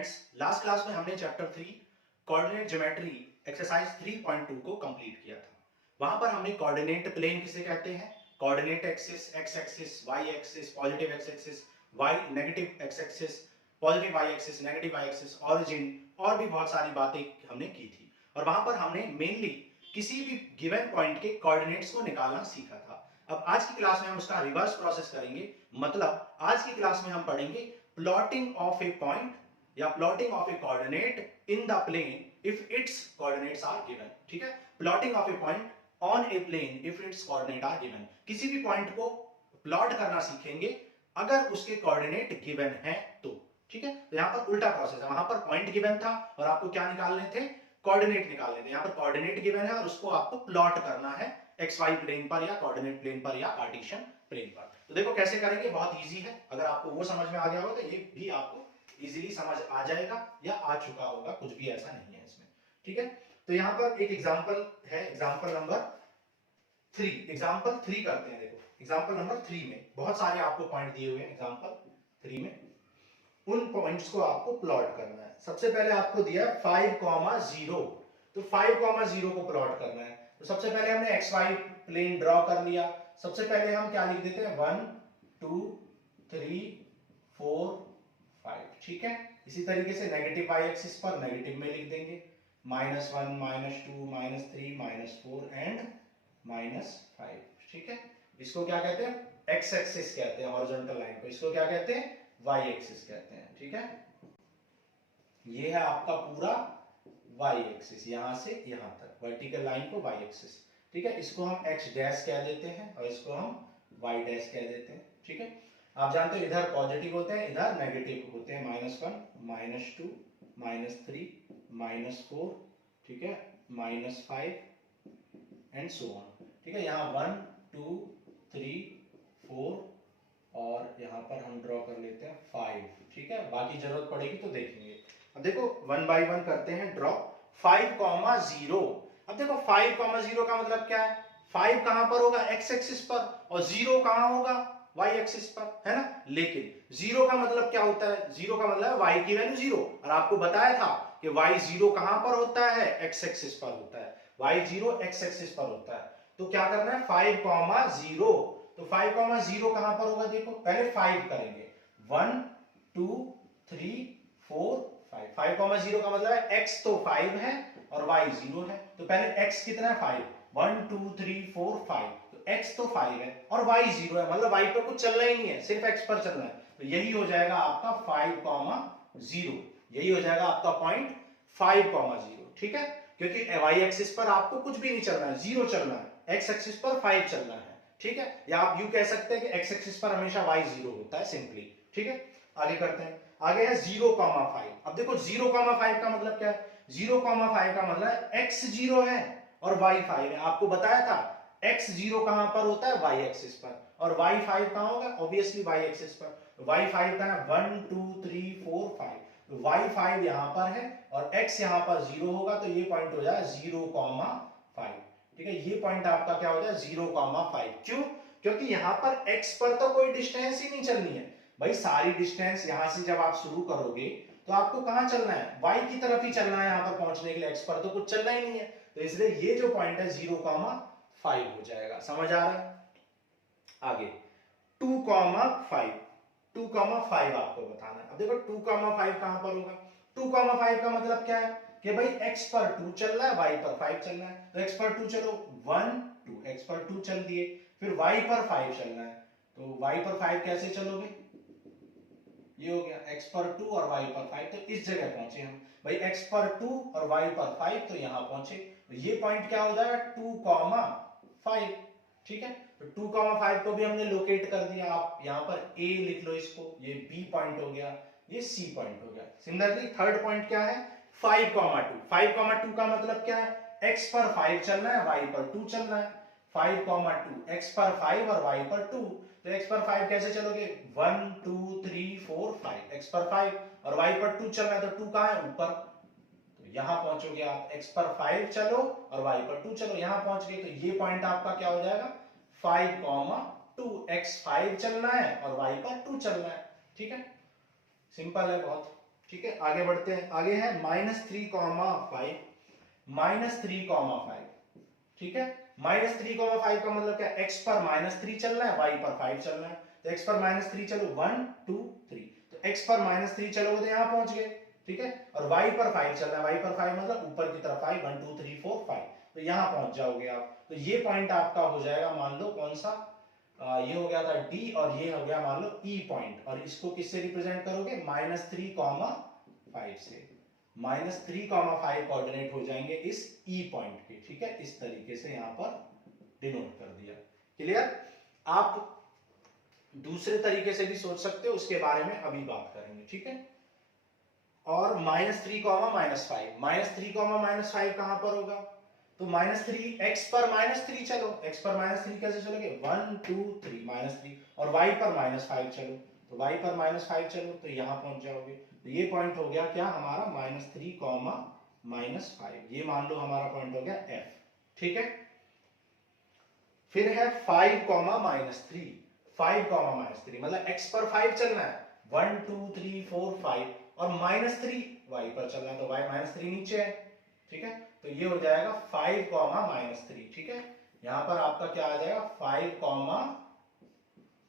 Friends, last class में हमने chapter 3 coordinate geometry exercise 3.2 को कंप्लीट किया था। वहां पर हमने कोऑर्डिनेट प्लेन किसे कहते हैं, coordinate axis, x axis, y axis, positive x axis, y negative x axis, positive y axis, negative y axis, origin और भी बहुत सारी बातें हमने की थी। और वहां पर हमने मेनली किसी भी गिवन पॉइंट के कोऑर्डिनेट्स को निकालना सीखा था। अब आज की क्लास में हम उसका रिवर्स प्रोसेस करेंगे, मतलब आज की क्लास में हम पढ़ेंगे प्लॉटिंग ऑफ ए पॉइंट या plotting of a coordinate in the plane if its coordinates are given. ठीक है, plotting of a point on a plane if its coordinate are given. किसी भी पॉइंट को प्लॉट करना सीखेंगे अगर उसके कोऑर्डिनेट गिवन है तो। ठीक है, तो यहां पर उल्टा प्रोसेस है, वहां पर पॉइंट गिवन था और आपको क्या निकालने थे, कोऑर्डिनेट निकालने थे। यहां पर कोऑर्डिनेट गिवन है और उसको आपको प्लॉट करना है एक्स वाई प्लेन पर या कोऑर्डिनेट प्लेन पर या कार्टेशियन प्लेन पर। तो देखो कैसे करेंगे, बहुत इजी है। अगर आपको वो समझ में आ गया हो तो ये भी आपको इजीली समझ आ जाएगा या आ चुका होगा, कुछ भी ऐसा नहीं है इसमें। ठीक है, तो यहां पर एक एग्जांपल है, एग्जांपल नंबर 3। एग्जांपल 3 करते हैं। देखो एग्जांपल नंबर 3 में बहुत सारे आपको पॉइंट दिए हुए हैं। एग्जांपल 3 में उन पॉइंट्स को आपको प्लॉट करना है। सबसे पहले आपको दिया है 5,0, तो 5,0 को प्लॉट करना है। तो सबसे पहले हमने एक्स वाई प्लेन ड्रॉ कर लिया। सबसे पहले हम क्या लिख देते हैं, 1 2 3 4 5। ठीक है, इसी तरीके से नेगेटिव वाई एक्सिस पर नेगेटिव में लिख देंगे, -1 -2 -3 -4 एंड -5। ठीक है, इसको क्या कहते हैं, एक्स एक्सिस कहते हैं हॉरिजॉन्टल लाइन को। इसको क्या कहते हैं, वाई एक्सिस कहते हैं। ठीक है, ये है आपका पूरा वाई एक्सिस, यहां से यहां तक वर्टिकल लाइन को वाई एक्सिस। ठीक है, इसको हम एक्स डैश कह देते हैं और इसको हम वाई डैश कह देते हैं। ठीक है, आप जानते हो इधर पॉजिटिव होते हैं, इधर नेगेटिव होते हैं, -1 -2 -3 -4। ठीक है, -5 एंड सो ऑन। ठीक है, यहाँ 1 2 3 4 और यहाँ पर हम ड्रॉ कर लेते हैं 5। ठीक है, बाकी जरूरत पड़ेगी तो देखेंगे। अब देखो 1 बाय 1 करते हैं ड्रॉ। 5,0। अब देखो 5,0 का मतलब क्या है, 5 कहां पर होगा, एक्स एक्सिस पर, और 0 कहां होगा, वाई एक्सिस पर, है ना। लेकिन 0 का मतलब क्या होता है, 0 का मतलब है वाई की वैल्यू 0। और आपको बताया था कि वाई 0 कहां पर होता है, एक्स एक्सिस पर होता है। वाई 0 एक्स एक्सिस पर होता है। तो क्या करना है, 5,0। तो 5,0 कहां पर होगा, देखो पहले 5 करेंगे, 1 2 3 4 5। 5,0 का मतलब है x तो 5 है और y 0 है। तो पहले x कितना है, 5। 1 2 3 4 5। तो x तो 5 है और y 0 है, मतलब y पे कुछ चलना ही नहीं है, सिर्फ x पर चलना है। तो यही हो जाएगा आपका 5,0। यही हो जाएगा आपका पॉइंट 5,0। ठीक है, क्योंकि y एक्सिस पर आपको कुछ भी नहीं चलना है, 0 चलना है, x एक्सिस पर 5 चलना है। ठीक है, या आप यूं कह सकते हैं कि x एक्सिस पर हमेशा y 0 होता है सिंपली। ठीक है, आगे करते हैं। आगे है 0,5। अब देखो 0,5 का मतलब क्या है, 0,5 का मतलब है x 0 है और y 5 है। आपको बताया था x 0 कहां पर होता है, y एक्सिस पर, और y 5 कहां होगा, ऑब्वियसली y एक्सिस पर। तो y 5 कहां है, 1 2 3 4 5। तो y 5 यहां पर है और x यहां पर 0 होगा, तो ये पॉइंट हो जाएगा 0,5। ठीक है, ये पॉइंट आपका क्या हो जाए, 0,5। क्यों, क्योंकि यहां पर x पर तो कोई डिस्टेंस ही नहीं चलनी है भाई। सारी डिस्टेंस यहां से जब आप शुरू करोगे तो आपको कहां चलना है, y की तरफ ही चलना है यहां पर पहुंचने के लिए, x पर तो कुछ चलना ही नहीं है। तो इसलिए ये जो पॉइंट है 0,5 हो जाएगा। समझ आ रहा है। आगे 2,5। 2,5 आपको बताना है। अब देखो 2,5 कहां पर होगा, 2,5 का मतलब क्या है कि भाई x पर 2 चल रहा है, y पर 5 चलना है। तो x पर 2 चलो, 1 2, x पर 2 चल दिए, फिर y पर 5 चलना है। तो y पर 5 कैसे चलोगे, ये हो गया x पर 2 और y पर 5। तो इस जगह पहुंचे हम भाई, x पर 2 और y पर 5, तो यहां पहुंचे। तो ये पॉइंट क्या हो जाएगा, 2,5। ठीक है, तो 2,5 को भी हमने लोकेट कर दिया। आप यहां पर a लिख लो इसको, ये b पॉइंट हो गया, ये c पॉइंट हो गया। सिमिलरली थर्ड पॉइंट क्या है, 5,2। 5,2 का मतलब क्या है, x पर 5 चलना है, y पर 2 चलना है। 5,2, x पर 5 और y पर 2। तो x पर 5 कैसे चलोगे, 1 2 3 4 5। x पर 5 और y पर 2 चलना है, तो 2 कहां है, ऊपर। तो यहां पहुंचोगे आप, x पर 5 चलो और y पर 2 चलो, यहां पहुंच गए। तो ये पॉइंट आपका क्या हो जाएगा, 5,2। x 5 चलना है और y पर 2 चलना है। ठीक है, सिंपल है बहुत। ठीक है, आगे बढ़ते हैं। आगे है -3,5, -3,5, ठीक है। -3,5 का मतलब क्या, x पर -3 चलना है, y पर 5 चलना है। तो x पर -3 चलो, 1 2 3, तो x पर -3 चलोगे तो यहां पहुंच गए, ठीक है। और y पर 5 चलना है, y पर 5 मतलब ऊपर की तरफ 5, 1 2 3 4 5, तो यहां पहुंच जाओगे आप। तो ये पॉइंट आपका हो जाएगा, मान लो कौन सा, ये हो गया था D, और ये हो गया मान लो E पॉइंट, और इसको किससे रिप्रेजेंट करोगे, -3,5 से। -3,5 कोऑर्डिनेट हो जाएंगे इस E पॉइंट के, ठीक है। इस तरीके से यहां पर डिनोट कर दिया। क्लियर? आप दूसरे तरीके से भी सोच सकते हो, उसके बारे में अभी बात करेंगे, ठीक है। और -3, -5, -3, कहां पर होगा, तो -3 x पर -3 चलो, x पर -3 कैसे चलोगे, 1 2 3 -3, और y पर -5 चलो, तो y पर -5 चलो, तो यहां पहुंच जाओगे। तो ये पॉइंट हो गया क्या हमारा, -3, -5, ये मान लो हमारा पॉइंट हो गया f, ठीक है। फिर है 5, -3, 5, -3 मतलब x पर 5 चलना है, 1 2 3 4 5, और -3 y पर चलना है, तो y -3 नीचे है, ठीक है। तो ये हो जाएगा 5, -3, ठीक है। यहां पर आपका क्या आ जाएगा, 5,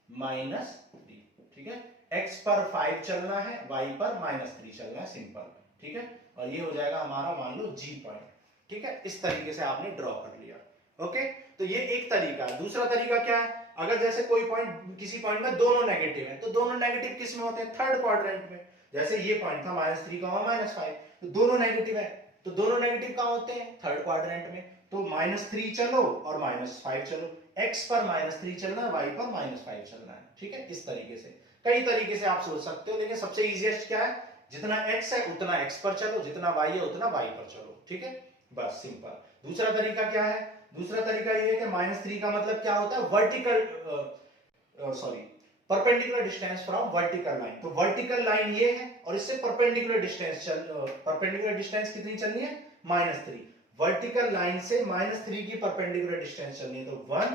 -3, ठीक है। x पर 5 चलना है, y पर -3 चलना है, सिंपल, ठीक है। और ये हो जाएगा हमारा मान लो G पॉइंट, ठीक है। इस तरीके से आपने ड्रॉ कर लिया, ओके। तो ये एक तरीका है। दूसरा तरीका क्या है, अगर जैसे कोई पॉइंट, किसी पॉइंट में दोनों नेगेटिव है, तो दोनों नेगेटिव किस में होते हैं, थर्ड क्वाड्रेंट में। जैसे ये पॉइंट था -3, -5, तो दोनों नेगेटिव है, तो दोनों नेगेटिव कहां होते हैं, थर्ड क्वाड्रेंट में। तो -3 चलो और -5 चलो, x पर -3 चलना है, y पर -5 चलना है, ठीक है। इस तरीके से कई तरीके से आप सोच सकते हो, लेकिन सबसे इजीएस्ट क्या है, जितना x है उतना x पर चलो, जितना y है उतना y पर चलो, ठीक है, बस सिंपल। दूसरा तरीका क्या है, दूसरा तरीका ये है कि -3 का मतलब क्या होता है, vertical, sorry, perpendicular distance from vertical line. तो वर्टिकल लाइन ये है, और इससे परपेंडिकुलर डिस्टेंस परपेंडिकुलर डिस्टेंस कितनी चलनी है, -3। वर्टिकल लाइन से -3 की परपेंडिकुलर डिस्टेंस चलनी है, तो 1,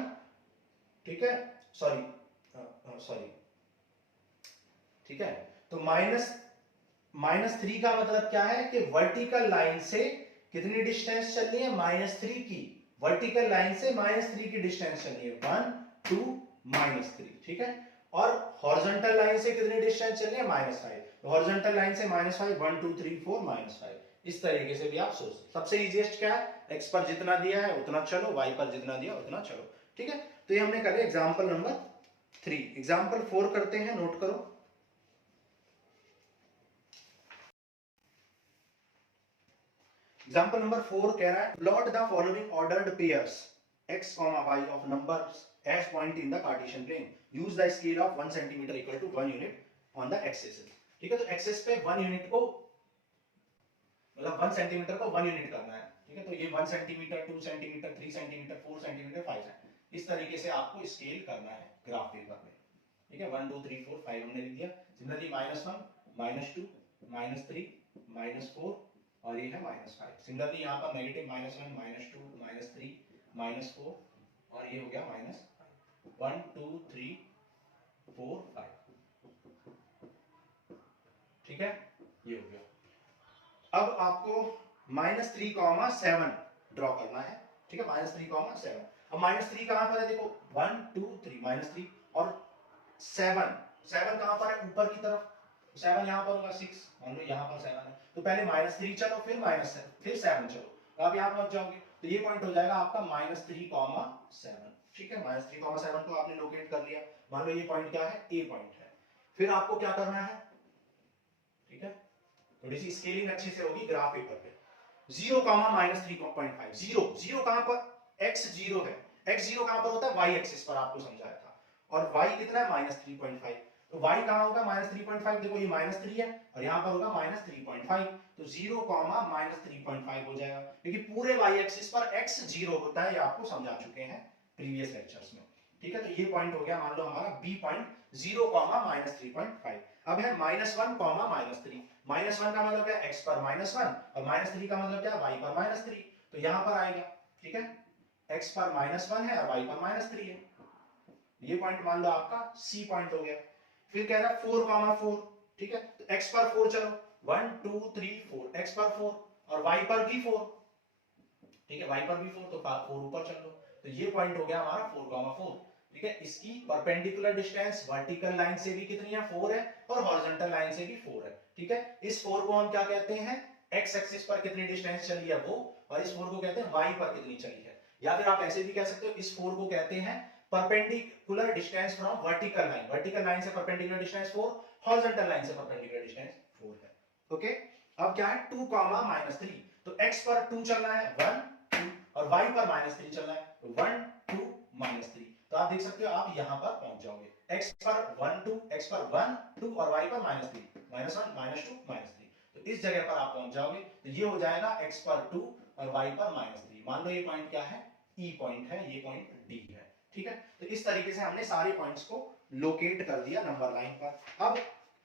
ठीक है, सॉरी, ठीक है। तो -3 का मतलब क्या है कि वर्टिकल लाइन से कितनी डिस्टेंस चलनी है, -3 की, वर्टिकल लाइन से -3 की डिस्टेंस चलनी है, 1 2 -3, ठीक है। और हॉरिजॉन्टल लाइन से कितनी डिस्टेंस चलनी है, -5, तो हॉरिजॉन्टल लाइन से -5, 1 2 3 4 -5, इस तरीके से भी आप सोच। सबसे इजीएस्ट क्या है, x पर जितना दिया है उतना चलो, y पर जितना दिया उतना चलो, ठीक है। तो ये हमने कर लिया एग्जांपल नंबर 3। एग्जांपल 4 करते हैं, नोट करो। एग्जांपल नंबर 4 कह रहा है, plot the following ordered pairs x, y of numbers as point in the Cartesian plane. Use the scale of 1 centimeter equal to 1 unit on the x-axis. ठीक है, तो x-axis पे 1 यूनिट को, मतलब 1 सेंटीमीटर को 1 यूनिट करना है, ठीक है। तो ये 1 centimetre, 2 centimetre, 3 centimetre, 4 centimetre, 5 centimetre, इस तरीके से आपको स्केल करना है ग्राफ पेपर में, ठीक है। 1 2 3 4 5 हमने लिख दिया। सिमिलरली -1 -2 -3 -4, और ये है -5। सिमिलरली यहाँ पर नेगेटिव -1 -2 -3 -4, और ये हो गया -1 2 3 4 5, ठीक है, ये हो गया। अब आपको -3,7 ड्रॉ करना है, ठीक है, -3,7। अब -3 कहां पर है, देखो 1 2 3 -3, और 7 7 कहां पर है, ऊपर की तरफ, 7 यहां पर होगा, 6 मान लो यहां पर 7 है, तो पहले -3 चलो, फिर -7, फिर 7 चलो, तो आप यहां पहुंच जाओगे। तो ये पॉइंट हो जाएगा आपका -3,7, ठीक है। -3,7 को आपने लोकेट कर लिया। मान लो ये पॉइंट क्या है, ए पॉइंट है। फिर आपको क्या करना है, ठीक है, थोड़ी सी स्केलिंग अच्छे से होगी ग्राफ पेपर पे। 0, -3.5, 0 0 कहां पर, x 0 है, x 0 कहां पर होता है, y एक्सिस पर, आपको समझाया था। और y कितना है, -3.5, तो y कहां होगा, -3.5, देखो ये -3 है, और यहां पर होगा -3.5, तो 0, -3.5 हो जाएगा, क्योंकि पूरे y एक्सिस पर x 0 होता है, ये आपको समझा चुके हैं प्रीवियस लेक्चर्स में, ठीक है। तो ये पॉइंट हो गया मान लो हमारा बी पॉइंट, 0, -3.5। अब है -1, -3, -1 का मतलब क्या, x पर -1, और -3 का मतलब क्या, y पर -3, तो यहां पर आएगा, ठीक है। x पर -1 है और y पर -3 है, ये पॉइंट मान लो आपका C पॉइंट हो गया। फिर कह रहा है 4, 4, ठीक है, तो x पर 4 चलो, 1 2 3 4, x पर 4 और y पर भी 4, ठीक है, y पर भी 4, तो 4 ऊपर चल लो, तो ये पॉइंट हो गया हमारा 4,4, ठीक है। इसकी परपेंडिकुलर डिस्टेंस वर्टिकल लाइन से भी कितनी है, 4 है, और हॉरिजॉन्टल लाइन से भी 4 है, ठीक है। इस 4 को हम क्या कहते हैं, x एक्सिस पर कितनी डिस्टेंस चली है वो, और इस 4 को कहते हैं y पर कितनी चली है, या फिर आप ऐसे भी कह सकते हो, इस 4 को कहते हैं perpendicular distance from vertical line, vertical line से परपेंडिकुलर डिस्टेंस 4, हॉरिजॉन्टल लाइन से परपेंडिकुलर डिस्टेंस 4 है, ओके। अब क्या है 2, -3, तो x पर 2 चलना है 1 2, और y पर -3 चलना है 1 2 -3, तो आप देख सकते हो आप यहां पर पहुंच जाओगे, x पर 1 2, x पर 1 2 और y पर -3, -1 -2 -3, तो इस जगह पर आप पहुंच जाओगे, तो ये हो जाएगा x पर 2 और y पर -3। मान लो ये पॉइंट क्या है, E पॉइंट है, ये पॉइंट D है, ठीक है। तो इस तरीके से हमने सारे पॉइंट्स को लोकेट कर दिया नंबर लाइन पर। अब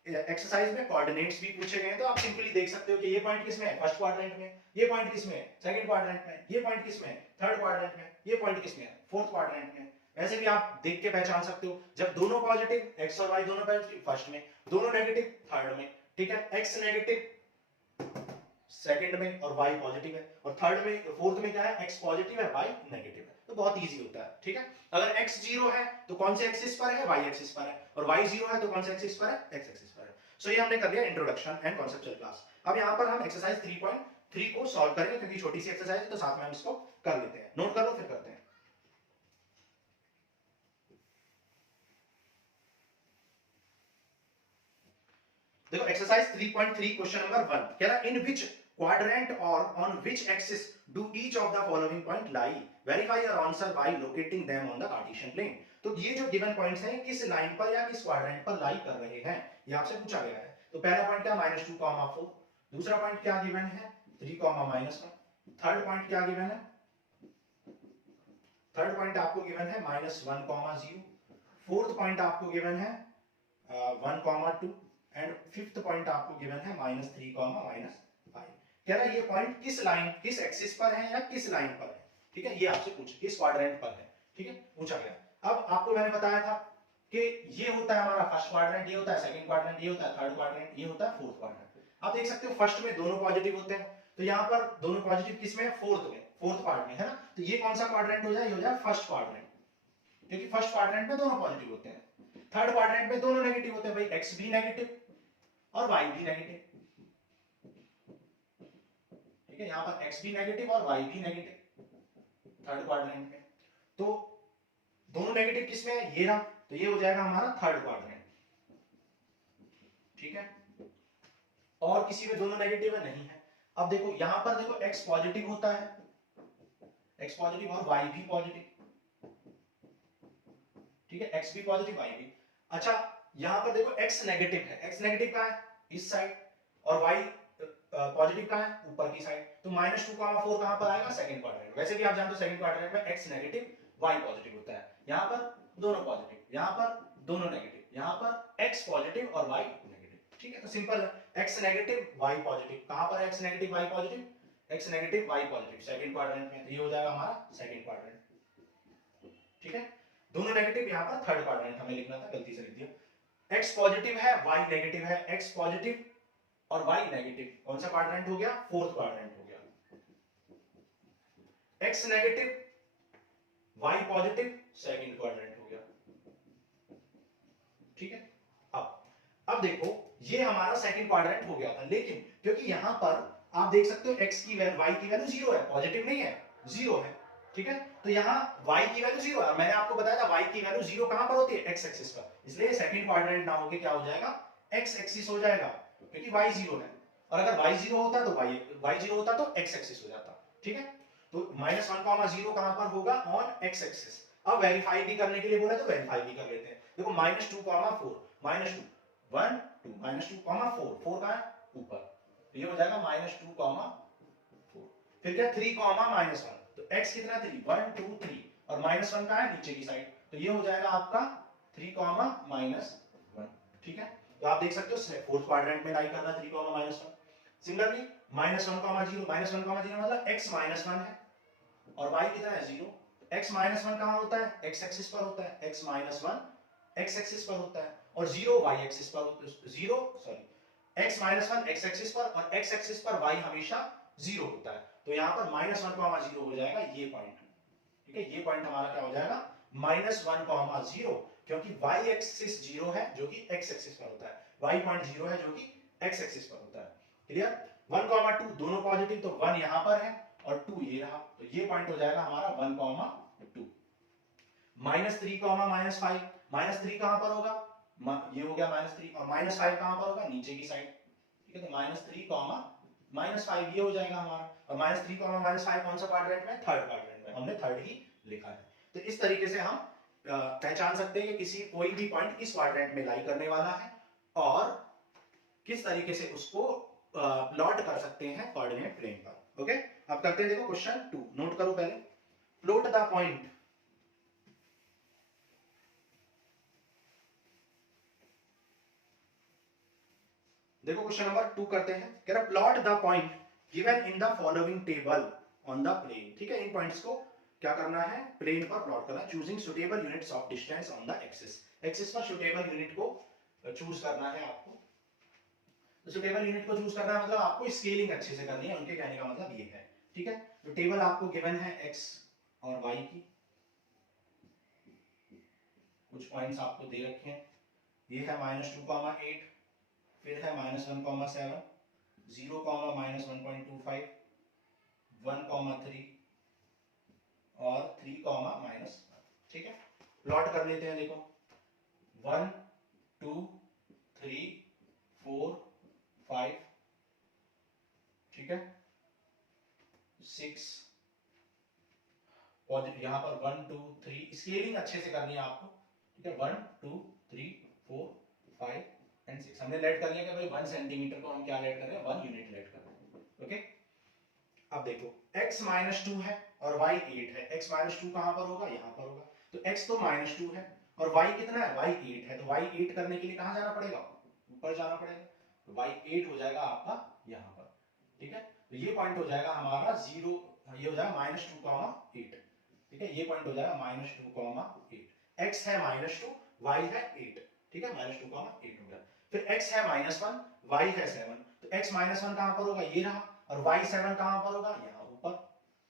एक्सरसाइज में कोऑर्डिनेट्स भी पूछे गए हैं, तो आप सिंपली देख सकते हो कि ये पॉइंट किसमें है, फर्स्ट क्वाड्रेंट में, ये पॉइंट किसमें है, सेकंड क्वाड्रेंट में, ये पॉइंट किसमें है, थर्ड क्वाड्रेंट में, ये पॉइंट किसमें है, फोर्थ क्वाड्रेंट में। वैसे भी आप देख के पहचान सकते हो, जब दोनों पॉजिटिव x और y दोनों पॉजिटिव फर्स्ट में, दोनों नेगेटिव थर्ड में, ठीक है, x नेगेटिव सेकंड में और y पॉजिटिव है, और थर्ड में फोर्थ में क्या है, x पॉजिटिव है y नेगेटिव है, तो बहुत इजी होता है, ठीक है। अगर x 0 है तो कौन से एक्सिस पर है, y एक्सिस पर है, और y 0 है तो कौन से एक्सिस पर है, x एक्सिस पर है। सो ये हमने कर लिया इंट्रोडक्शन एंड कांसेप्चुअल क्लास। अब यहां पर हम एक्सरसाइज 3.3 को सॉल्व करेंगे, क्योंकि छोटी सी एक्सरसाइज है तो साथ में हम इसको कर लेते हैं, नोट कर लो फिर करते हैं। देखो एक्सरसाइज 3.3 क्वेश्चन नंबर 1 कह रहा इन विच quadrant or on which axis do each of the following point lie, verify your answer by locating them on the Cartesian plane। तो ये जो गिवन पॉइंट्स हैं किस लाइन पर या किस क्वाड्रेंट पर लाई कर रहे हैं, ये आपसे पूछा गया है। तो पहला पॉइंट क्या, -2, 4, दूसरा पॉइंट क्या गिवन है, 3, -1, थर्ड पॉइंट क्या गिवन है, थर्ड पॉइंट आपको गिवन है -1, 0, फोर्थ पॉइंट आपको गिवन है 1, 2, एंड फिफ्थ पॉइंट आपको गिवन है -3, -5। कह रहा है ये पॉइंट किस लाइन, किस एक्सिस पर है या किस लाइन पर है, ठीक है, ये आपसे पूछ, किस क्वाड्रेंट पर है, ठीक है, पूछा गया। अब आपको मैंने बताया था कि ये होता है हमारा फर्स्ट क्वाड्रेंट, ये होता है सेकंड क्वाड्रेंट, ये होता है थर्ड क्वाड्रेंट, ये होता है फोर्थ क्वाड्रेंट। आप देख सकते हो फर्स्ट में दोनों पॉजिटिव होते हैं, तो यहाँ पर दोनों पॉजिटिव किसमें है, फोर्थ में, फोर्थ पार्ट में है ना, तो ये कौन सा क्वाड्रेंट हो जाए, ये हो जाए फर्स्ट क्वाड्रेंट, क्योंकि फर्स्ट क्वाड्रेंट में दोनों पॉजिटिव होते हैं। थर्ड क्वाड्रेंट में दोनों नेगेटिव होते हैं भाई, एक्स भी नेगेटिव और y भी नेगेटिव, ठीक है, यहां पर x भी नेगेटिव और y भी नेगेटिव थर्ड क्वाड्रेंट में, तो दोनों नेगेटिव किसमें है, ये रहा, तो ये हो जाएगा हमारा थर्ड क्वाड्रेंट, ठीक है, और किसी में दोनों नेगेटिव है, नहीं है। अब देखो यहां पर देखो x पॉजिटिव होता है, x पॉजिटिव और y भी पॉजिटिव, ठीक है, x भी पॉजिटिव y भी। अच्छा यहां पर देखो x नेगेटिव है, x नेगेटिव कहां है, इस साइड, और y पॉजिटिव कहां है, ऊपर की साइड, तो -2, 4 कहां पर आएगा, सेकंड क्वाड्रेंट। वैसे भी आप जानते हो सेकंड क्वाड्रेंट में x नेगेटिव y पॉजिटिव होता है, यहां पर दोनों पॉजिटिव, यहां पर दोनों नेगेटिव, यहां पर x पॉजिटिव और y नेगेटिव, ठीक है, तो सिंपल है, x नेगेटिव y पॉजिटिव, कहां पर x negative y positive, x negative y positive second quadrant में, तो ये हो जाएगा हमारा सेकंड क्वाड्रेंट, ठीक है। दोनों नेगेटिव, यहां पर थर्ड क्वाड्रेंट हमें लिखना था, गलती से लिख दिया। x पॉजिटिव है, y नेगेटिव है, x पॉजिटिव और y नेगेटिव, कौन सा क्वाड्रेंट हो गया, फोर्थ क्वाड्रेंट हो गया। x negative y positive second quadrant हो गया, ठीक है। अब देखो ये हमारा सेकंड क्वाड्रेंट हो गया था, लेकिन क्योंकि यहां पर आप देख सकते हो x की वैल्यू, y की वैल्यू 0 है, पॉजिटिव नहीं है, 0 है, ठीक है, तो यहाँ y की वैल्यू 0 है, मैंने आपको बताया था y की वैल्यू 0 कहां पर होती है, x एक्सिस पर, इसलिए सेकंड क्वाड्रेंट ना होके क्या हो जाएगा, x एक्सिस हो जाएगा, क्योंकि y 0 है, और अगर y 0 होता तो y 0 होता तो x एक्सिस हो जाता, ठीक है। तो -1, 0 कहां पर होगा, ऑन x एक्सिस। अब वेरीफाई भी करने के लिए बोला तो वेरीफाई भी कर लेते हैं। देखो -2, 4, -2 1 2 -2, 4 4 कहां है, ऊपर, तो ये हो जाएगा -2, 4, फिर क्या 3, -1, तो x कितना 3, 1 2 3, और -1 कहां है, नीचे की साइड, तो ये हो जाएगा आपका 3, -1, ठीक है। तो आप देख सकते हो फोर्थ क्वाड्रेंट में लाई कर रहा है 3, -1। सिमिलरली -1, 0, -1, 0 मतलब x -1 है और y कितना है 0, x -1 कहां होता है, x एक्सिस पर होता है, x -1 x एक्सिस पर होता है, और 0 y एक्सिस पर होता है, 0 sorry x minus one x axis पर और x एक्सिस पर y हमेशा 0 होता है, तो यहाँ पर माइनस वन कॉमा जीरो हो जाएगा ये पॉइंट। ठीक है, ये पॉइंट हमारा क्या हो जाएगा माइनस वन कॉमा जीरो, क्योंकि y एक्सिस 0 है जो कि x एक्सिस पर होता है, y पॉइंट 0 है जो कि x एक्सिस पर होता है। क्लियर, 1 कॉमा 2 दोनों पॉजिटिव, तो 1 यहां पर है और 2 ये रहा, तो ये पॉइंट हो जाएगा हमारा 1 comma 2। Minus 3 comma minus 5, minus 3 कहां पर होगा, ये हो गया माइनस 3, और माइनस 5 कहां पर होगा नीचे की साइड। ठीक है, तो माइनस 3 कॉमा माइनस 5 ये हो जाएगा हमारा, और माइनस 3 कॉमा माइनस 5 कौन सा क्वाड्रेंट में, थर्ड क्वाड्रेंट में, हमने थर्ड ही लिखा है। तो इस तरीके से हम पहचान सकते हैं कि किसी कोई भी पॉइंट किस क्वाड्रेंट में लाई करने वाला है और किस तरीके से उसको प्लॉट कर सकते हैं कोऑर्डिनेट प्लेन पर। ओके, अब करते हैं, देखो क्वेश्चन 2, नोट करो पहले, प्लॉट द पॉइंट, देखो क्वेश्चन नंबर 2 करते हैं, कह रहा plot the point given in the following table on the plane. ठीक है, इन पॉइंट्स को क्या करना है, प्लेन पर प्लॉट करना है, choosing suitable units of distance on the axis, axis पर सुटेबल यूनिट को चूज करना है आपको। तो सुटेबल यूनिट को चूज करना है मतलब आपको स्केलिंग अच्छे से करनी है, उनके कहने का मतलब ये है। ठीक है, तो टेबल आपको गिवन है x और y की, कुछ पॉइंट्स आपको दे रखे हैं, ये है -2,8, फिर है -1,7, 0, -1.25, 1,3 और 3, ठीक है, प्लॉट कर लेते हैं। देखो 1 2 3 4 5, ठीक है, 6, पॉजिटिव यहाँ पर 1 2 3, स्केलिंग अच्छे से करनी है आपको। ठीक है, 1 2 3 4 5 एंड 6 हमने लेट कर लिया कि भाई 1 सेंटीमीटर को हम क्या लेट कर रहे हैं, 1 यूनिट लेट कर रहे हैं। ओके, अब देखो x -2 है और y 8 है, x -2 कहां पर होगा, यहां पर होगा, तो x तो -2 है और y कितना है, y 8 है, तो y 8 करने के लिए कहां जाना पड़ेगा, ऊपर जाना पड़ेगा, तो y 8 हो जाएगा आपका यहां पर। ठीक है, तो ये पॉइंट हो जाएगा हमारा 0, ये हो जाएगा -2,8। ठीक है, ये पॉइंट हो जाएगा -2,8, x है -2 y है 8। ठीक है, -2,8 हो गया, फिर x है -1 y है 7, तो x -1 कहां पर होगा, ये रहा, और y7 कहां पर होगा, यहां ऊपर,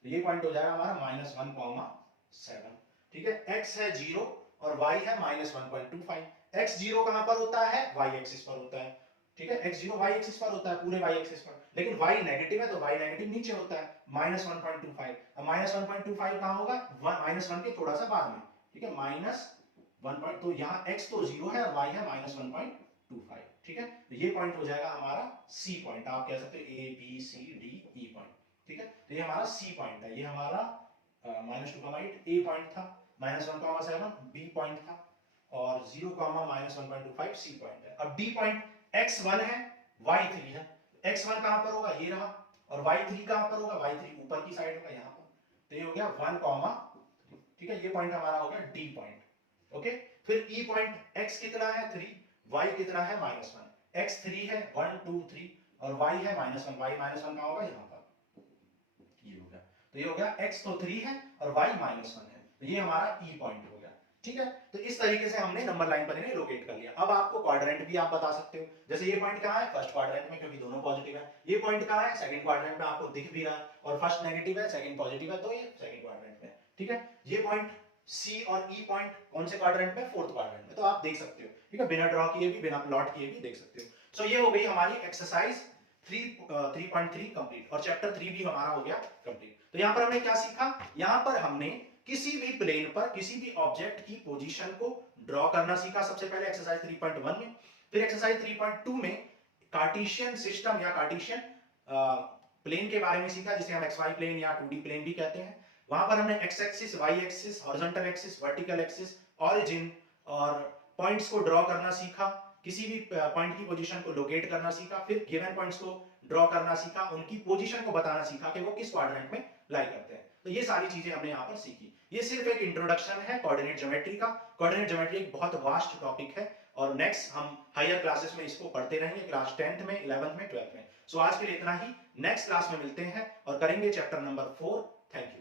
तो ये पॉइंट हो जाएगा हमारा -1,7। ठीक है, x है 0 और y है -1.25, x 0 कहां पर होता है, y एक्सिस पर होता है। ठीक है, x 0 y एक्सिस पर होता है, पूरे y एक्सिस पर, लेकिन y नेगेटिव है तो y नेगेटिव नीचे होता है, -1.25, अब -1.25 कहां होगा, -1 के थोड़ा सा बाद में। ठीक है, -1, तो यहाँ x तो 0 है और y है -1.25। ठीक है, तो ये पॉइंट हो जाएगा हमारा C पॉइंट, आप कह सकते हो A B C D E point. ठीक है, तो ये हमारा C पॉइंट है, ये हमारा -2,8 A पॉइंट था, -1,7 B पॉइंट था, और 0, -1.25 C पॉइंट है। अब D पॉइंट x1 है y3 है, x1 कहां पर होगा, ये रहा, और y3 कहां पर होगा, y3 ऊपर की साइड होगा यहां पर, तो ये हो गया 1, ठीक है, ये पॉइंट हमारा हो गया D पॉइंट। ओके, फिर E पॉइंट, x कितना है 3, y कितना है -1, x 3 है 1 2 3 और y है -1, y -1 कहां होगा, यहां पर, ये हो गया, तो ये हो गया x तो 3 है और y -1 है, तो ये हमारा E पॉइंट हो गया। ठीक है, तो इस तरीके से हमने नंबर लाइन पर इन्हें लोकेट कर लिया। अब आपको क्वाड्रेंट भी आप बता सकते हो, जैसे ये पॉइंट कहां है, फर्स्ट क्वाड्रेंट में, क्योंकि दोनों पॉजिटिव है, ये पॉइंट कहां है, सेकंड क्वाड्रेंट में, आपको दिख भी रहा है, और फर्स्ट नेगेटिव है सेकंड पॉजिटिव है, तो ये सेकंड क्वाड्रेंट में। ठीक है, ये पॉइंट C और E पॉइंट कौन से क्वाड्रेंट में, फोर्थ क्वाड्रेंट में, तो आप देख सकते हो। ठीक है, बिना ड्रॉ किए भी, बिना प्लॉट किए भी देख सकते हो। सो ये हो गई हमारी एक्सरसाइज 3.3 कंप्लीट, और चैप्टर 3 भी हमारा हो गया कंप्लीट। तो यहाँ पर हमने क्या सीखा, यहाँ पर हमने किसी भी प्लेन पर किसी भी ऑब्जेक्ट की पोजीशन को ड्रॉ करना सीखा, सबसे पहले एक्सरसाइज 3.1 में, फिर एक्सरसाइज 3.2 में कार्टेशियन सिस्टम या कार्टेशियन प्लेन के बारे में सीखा, जिसे हम XY प्लेन या 2D प्लेन भी कहते हैं। वहां पर हमने x axis, y axis, horizontal axis, vertical axis, origin और पॉइंट्स को ड्रॉ करना सीखा, किसी भी पॉइंट की पोजीशन को लोकेट करना सीखा, फिर गिवन पॉइंट्स को ड्रॉ करना सीखा, उनकी पोजीशन को बताना सीखा कि वो किस क्वाड्रेंट में लाई करते हैं। तो ये सारी चीजें हमने यहाँ पर सीखी। ये सिर्फ एक इंट्रोडक्शन है कोऑर्डिनेट ज्योमेट्री का। कोऑर्डिनेट ज्योमेट्री एक बहुत वास्ट टॉपिक है, और नेक्स्ट हम हायर क्लासेस में इसको पढ़ते रहेंगे, क्लास 10th में, 11th में, 12th में। सो आज के लिए इतना ही, नेक्स्ट क्लास में मिलते हैं और करेंगे चैप्टर नंबर 4। Thank you.